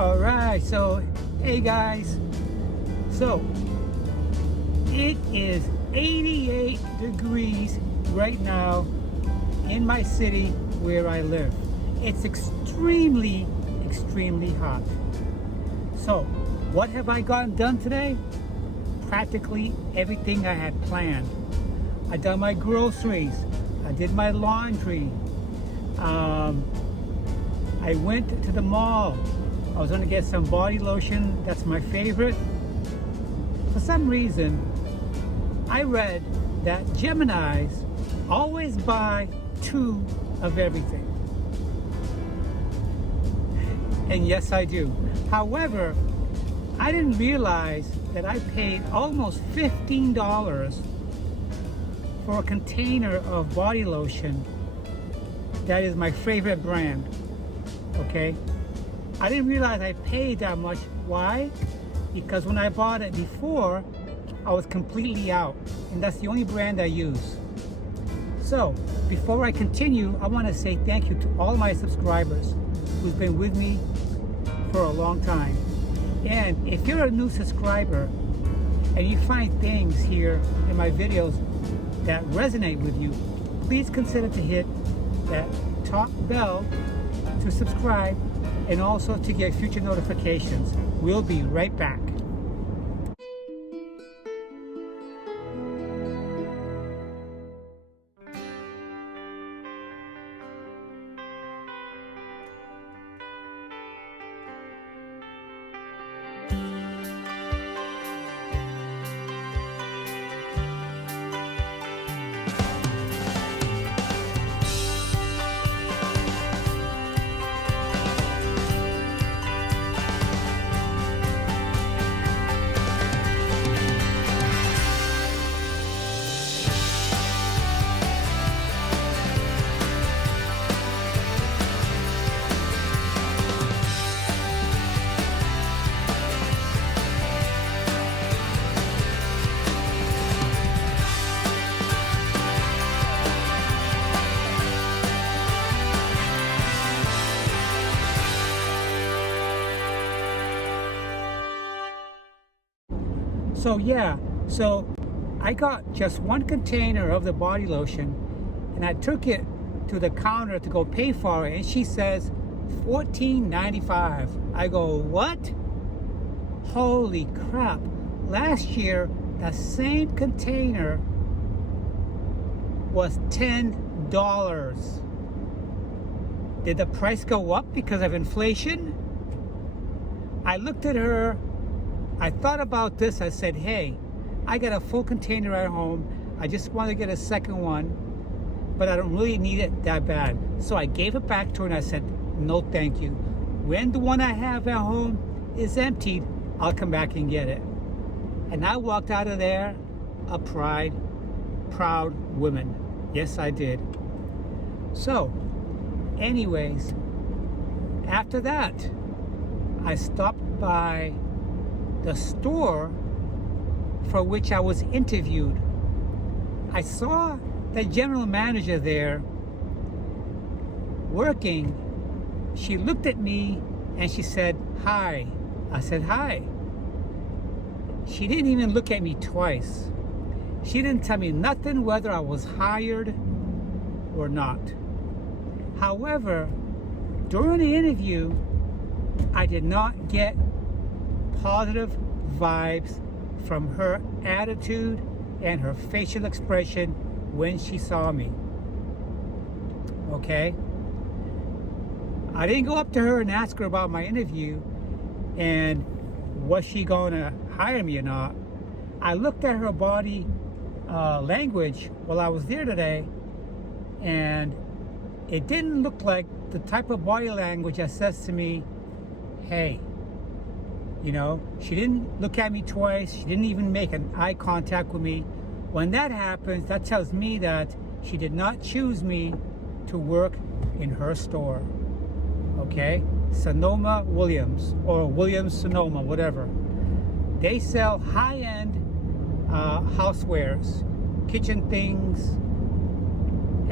Alright, so hey guys, so it is 88 degrees right now in my city where I live. It's extremely hot. So what have I gotten done today? Practically everything I had planned. I done my groceries, I did my laundry, I went to the mall. I was going to get some body lotion. That's my favorite. For some reason, I read that Geminis always buy 2 of everything. And yes, I do. However, I didn't realize that I paid almost $15 for a container of body lotion that is my favorite brand. Okay? I didn't realize I paid that much. Why? Because when I bought it before, I was completely out. And that's the only brand I use. So, before I continue, I want to say thank you to all my subscribers who's been with me for a long time. And if you're a new subscriber and you find things here in my videos that resonate with you, please consider to hit that top bell to subscribe and also to get future notifications. We'll be right back. So yeah, so I got just 1 container of the body lotion and I took it to the counter to go pay for it, and she says $14.95. I go, what? Holy crap. Last year, that same container was $10. Did the price go up because of inflation? I looked at her, I thought about this. I said, hey, I got a full container at home. I just want to get a second one, but I don't really need it that bad. So I gave it back to her and I said, no, thank you. When the one I have at home is emptied, I'll come back and get it. And I walked out of there a proud woman. Yes, I did. So, anyways, after that, I stopped by the store for which I was interviewed. I saw the general manager there working. She looked at me and she said, hi. I said, hi. She didn't even look at me twice. She didn't tell me nothing whether I was hired or not. However, during the interview, I did not get positive vibes from her attitude and her facial expression when she saw me. Okay? I didn't go up to her and ask her about my interview and was she going to hire me or not. I looked at her body language while I was there today, and it didn't look like the type of body language that says to me, hey. You know, she didn't look at me twice. She didn't even make an eye contact with me. When that happens, that tells me that she did not choose me to work in her store. Okay? Sonoma Williams, or Williams Sonoma, whatever. They sell high-end housewares, kitchen things,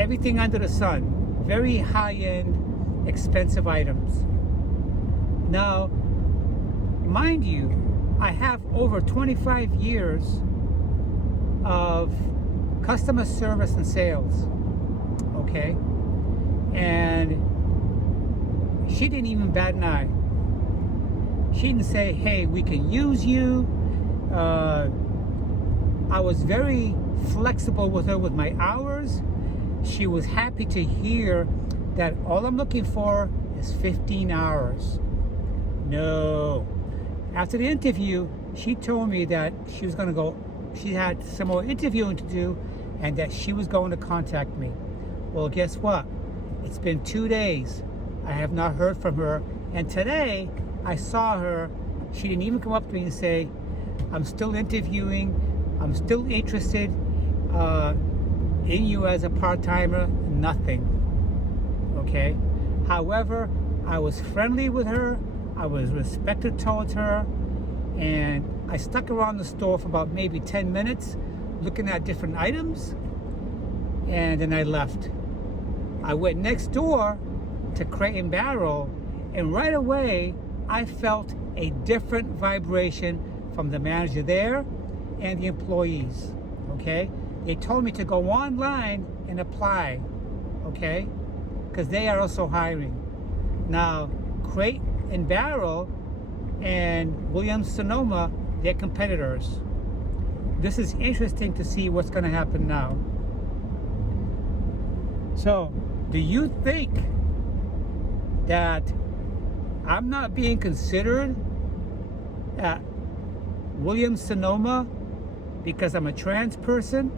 everything under the sun. Very high-end, expensive items. Now, mind you, I have over 25 years of customer service and sales, okay? And she didn't even bat an eye. She didn't say, hey, we can use you. I was very flexible with her with my hours. She was happy to hear that all I'm looking for is 15 hours. No. After the interview, she told me that she was going to go, she had some more interviewing to do, and that she was going to contact me. Well, guess what? It's been 2 days. I have not heard from her. And today, I saw her. She didn't even come up to me and say, I'm still interviewing. I'm still interested in you as a part-timer. Nothing. Okay? However, I was friendly with her. I was respected towards her. And I stuck around the store for about maybe 10 minutes looking at different items. And then I left. I went next door to Crate and Barrel, and right away I felt a different vibration from the manager there and the employees. Okay, they told me to go online and apply, okay, because they are also hiring. Now Crate and Barrel and Williams-Sonoma, they're competitors. This is interesting to see what's going to happen now. So, do you think that I'm not being considered at Williams-Sonoma because I'm a trans person?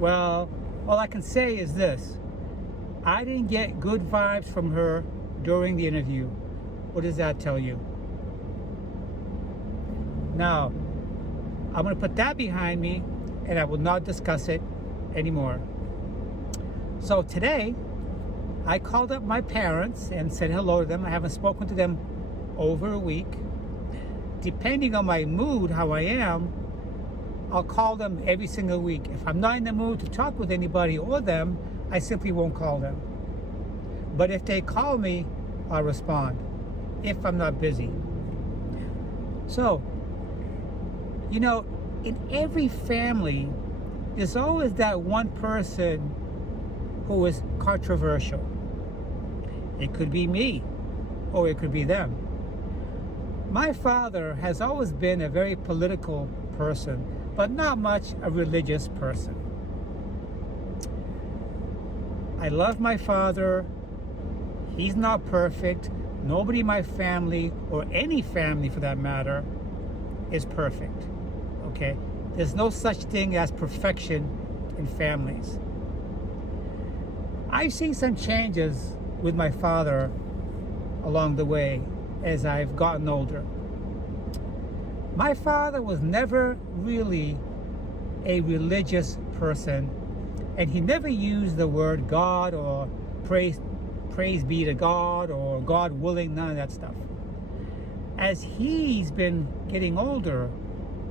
Well, all I can say is this. I didn't get good vibes from her during the interview. What does that tell you? Now, I'm going to put that behind me, and I will not discuss it anymore. So today, I called up my parents and said hello to them. I haven't spoken to them over a week. Depending on my mood, how I am, I'll call them every single week. If I'm not in the mood to talk with anybody or them, I simply won't call them. But if they call me, I'll respond, if I'm not busy. So, you know, in every family, there's always that one person who is controversial. It could be me, or it could be them. My father has always been a very political person, but not much a religious person. I love my father. He's not perfect. Nobody in my family, or any family for that matter, is perfect. Okay? There's no such thing as perfection in families. I've seen some changes with my father along the way as I've gotten older. My father was never really a religious person, and he never used the word God or praise be to God or God willing, none of that stuff. As he's been getting older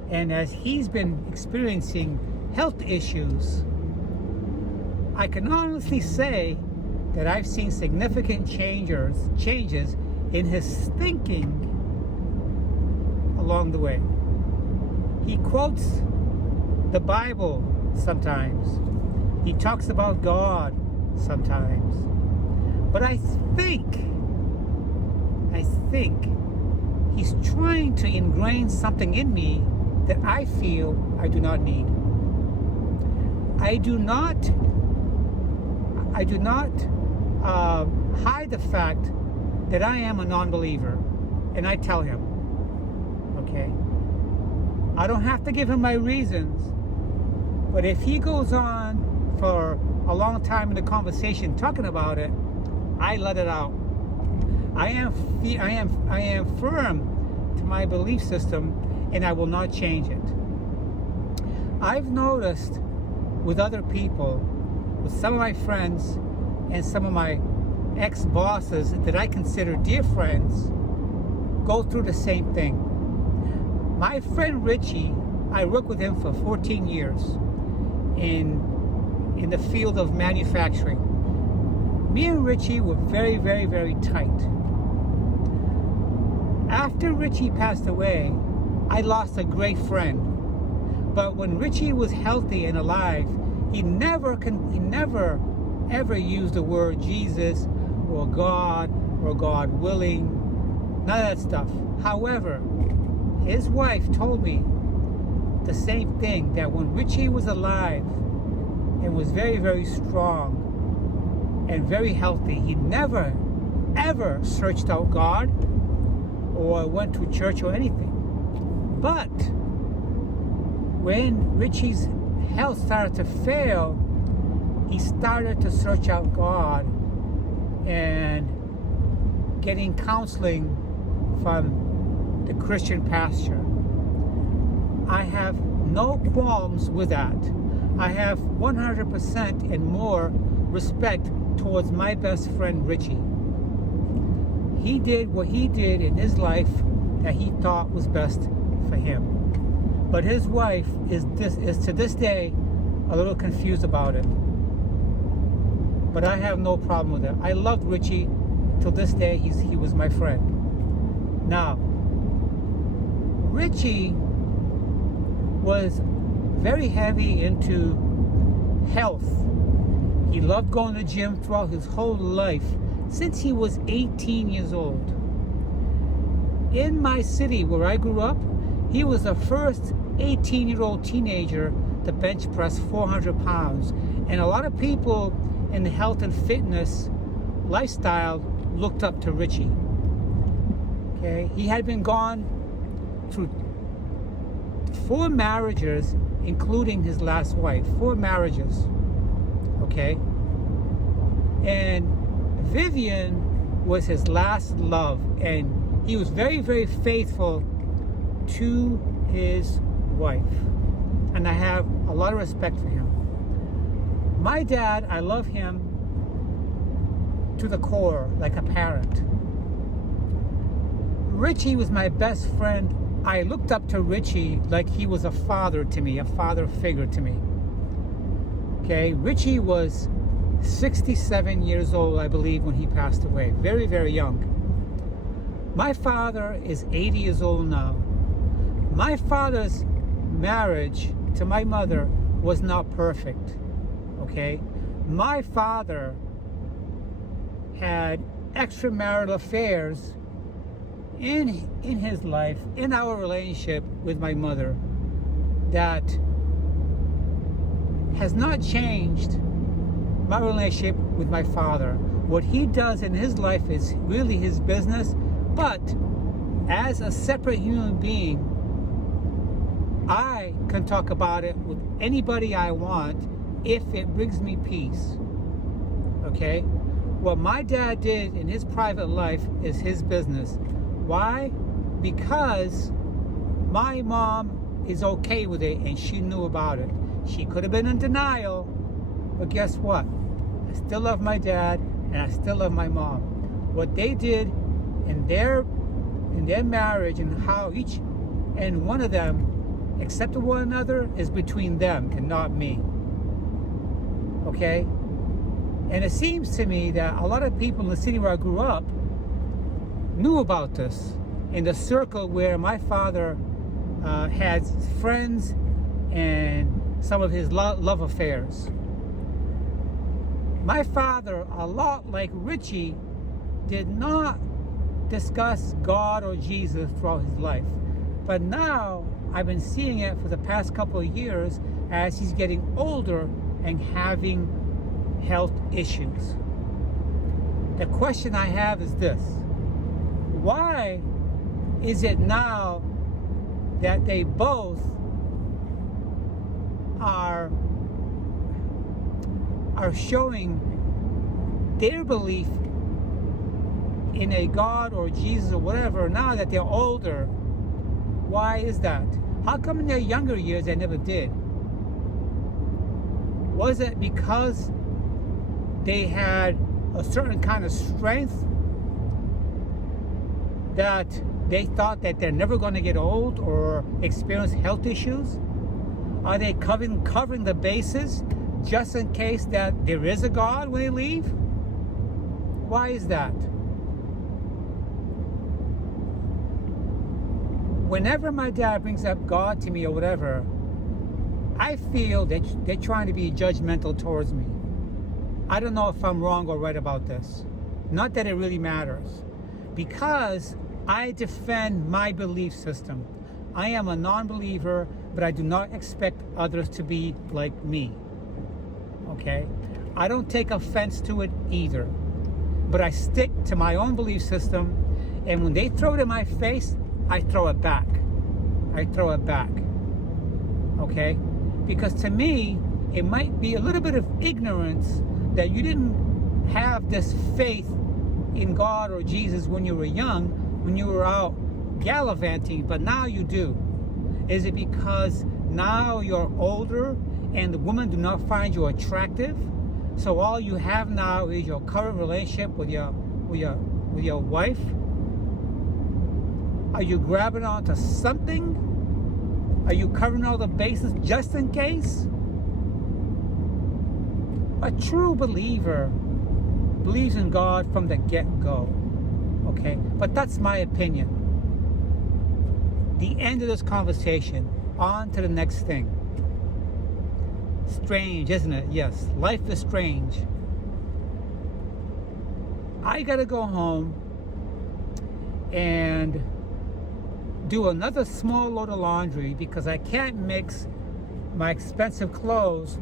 and as he's been experiencing health issues, I can honestly say that I've seen significant changes in his thinking along the way. He quotes the Bible sometimes. He talks about God sometimes. But I think he's trying to ingrain something in me that I feel I do not need. I do not hide the fact that I am a non-believer, and I tell him, okay? I don't have to give him my reasons, but if he goes on for a long time in the conversation talking about it, I let it out. I am firm to my belief system, and I will not change it. I've noticed with other people, with some of my friends and some of my ex-bosses that I consider dear friends, go through the same thing. My friend Richie, I worked with him for 14 years in the field of manufacturing. Me and Richie were very, very, very tight. After Richie passed away, I lost a great friend. But when Richie was healthy and alive, he never ever used the word Jesus or God willing, none of that stuff. However, his wife told me the same thing, that when Richie was alive and was very, very strong and very healthy, he never ever searched out God or went to church or anything. But when Richie's health started to fail, he started to search out God and getting counseling from the Christian pastor. I have no qualms with that. I have 100% and more respect towards my best friend Richie. He did what he did in his life that he thought was best for him. But his wife is to this day a little confused about it. But I have no problem with it. I loved Richie till this day. He was my friend. Now, Richie was very heavy into health. He loved going to the gym throughout his whole life, since he was 18 years old. In my city where I grew up, he was the first 18-year-old teenager to bench press 400 pounds. And a lot of people in the health and fitness lifestyle looked up to Richie. Okay, he had been gone through 4 marriages, including his last wife. 4 marriages. Okay, and Vivian was his last love, and he was very, very faithful to his wife, and I have a lot of respect for him. My dad, I love him to the core, like a parent. Richie was my best friend. I looked up to Richie like he was a father to me, a father figure to me. Okay, Richie was 67 years old, I believe, when he passed away. Very, very young. My father is 80 years old now. My father's marriage to my mother was not perfect. Okay? My father had extramarital affairs in his life, in our relationship with my mother, that has not changed my relationship with my father. What he does in his life is really his business, but as a separate human being, I can talk about it with anybody I want if it brings me peace. Okay? What my dad did in his private life is his business. Why? Because my mom is okay with it and she knew about it. She could have been in denial, but guess what? I still love my dad and I still love my mom. What they did in their marriage and how each and one of them accepted one another is between them and not me. Okay? And it seems to me that a lot of people in the city where I grew up knew about this, in the circle where my father had friends and some of his love affairs. My father, a lot like Richie, did not discuss God or Jesus throughout his life. But now I've been seeing it for the past couple of years as he's getting older and having health issues. The question I have is this: why is it now that they both are showing their belief in a God or Jesus or whatever now that they're older? Why is that? How come in their younger years they never did? Was it because they had a certain kind of strength that they thought that they're never going to get old or experience health issues? Are they covering the bases just in case that there is a God when they leave? Why is that? whenever my dad brings up God to me or whatever, I feel that they're trying to be judgmental towards me. I don't know if I'm wrong or right about this. Not that it really matters. Because I defend my belief system. I am a non-believer, but I do not expect others to be like me. Okay? I don't take offense to it either. But I stick to my own belief system, and when they throw it in my face, I throw it back. I throw it back. Okay? Because to me, it might be a little bit of ignorance that you didn't have this faith in God or Jesus when you were young, when you were out gallivanting, but now you do. Is it because now you're older and the women do not find you attractive? So all you have now is your current relationship with your wife? Are you grabbing onto something? Are you covering all the bases just in case? A true believer believes in God from the get-go. Okay? But that's my opinion. The end of this conversation. On to the next thing. Strange, isn't it? Yes, life is strange. I gotta go home and do another small load of laundry because I can't mix my expensive clothes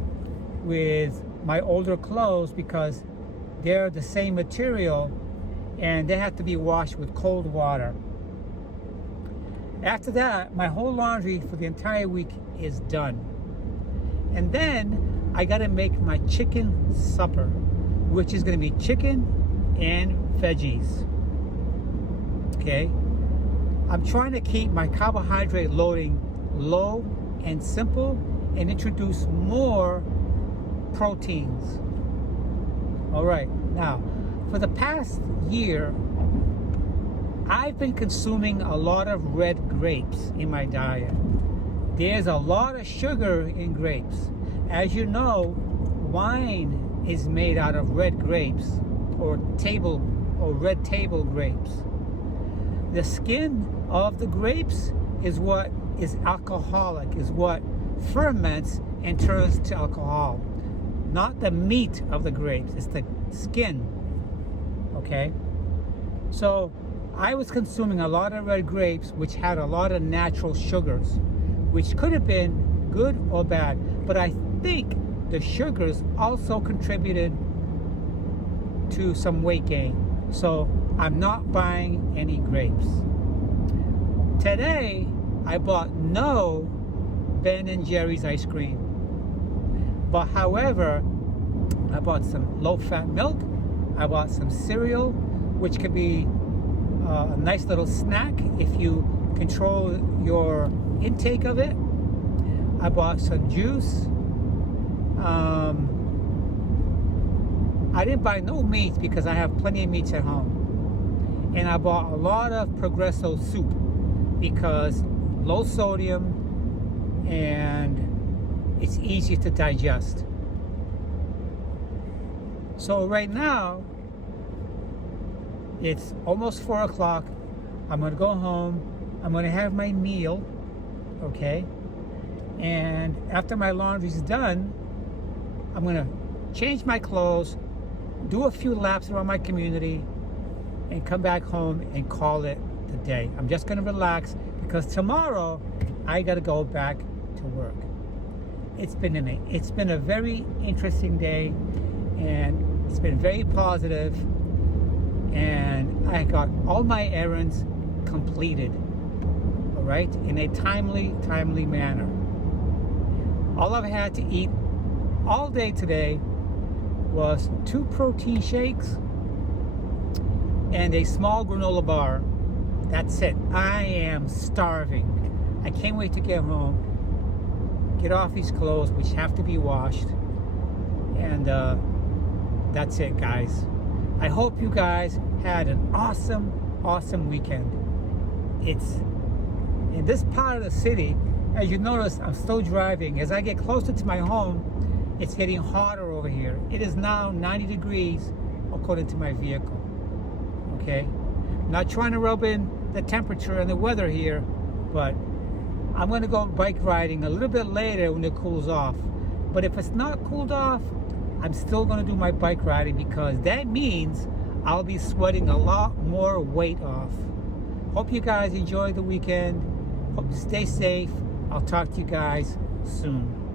with my older clothes because they're the same material and they have to be washed with cold water. After that, my whole laundry for the entire week is done. And then I gotta make my chicken supper, which is gonna be chicken and veggies. Okay? I'm trying to keep my carbohydrate loading low and simple and introduce more proteins. All right, now, for the past year, I've been consuming a lot of red grapes in my diet. There's a lot of sugar in grapes. As you know, wine is made out of red grapes or red table grapes. The skin of the grapes is what is alcoholic, is what ferments and turns to alcohol. Not the meat of the grapes, it's the skin. Okay? So I was consuming a lot of red grapes which had a lot of natural sugars, which could have been good or bad. But I think the sugars also contributed to some weight gain. So I'm not buying any grapes. Today, I bought no Ben & Jerry's ice cream. But however, I bought some low-fat milk. I bought some cereal, which could be a nice little snack if you control your intake of it. I bought some juice. I didn't buy no meats because I have plenty of meats at home. And I bought a lot of Progresso soup because low sodium and it's easy to digest. So right now, it's almost 4 o'clock. I'm gonna go home. I'm gonna have my meal, okay? And after my laundry's done, I'm gonna change my clothes, do a few laps around my community, and come back home and call it the day. I'm just gonna relax because tomorrow I gotta go back to work. It's been a very interesting day, and it's been very positive, and I got all my errands completed, all right, in a timely manner. All I've had to eat all day today was 2 protein shakes and a small granola bar. That's it. I am starving. I can't wait to get home, get off these clothes, which have to be washed, and that's it, guys. I hope you guys had an awesome weekend. It's in this part of the city. As you notice, I'm still driving. As I get closer to my home, it's getting hotter over here. It is now 90 degrees according to my vehicle. Okay? I'm not trying to rub in the temperature and the weather here, But I'm going to go bike riding a little bit later when it cools off. But if it's not cooled off, I'm still going to do my bike riding, because that means I'll be sweating a lot more weight off. Hope you guys enjoy the weekend. Hope you stay safe. I'll talk to you guys soon.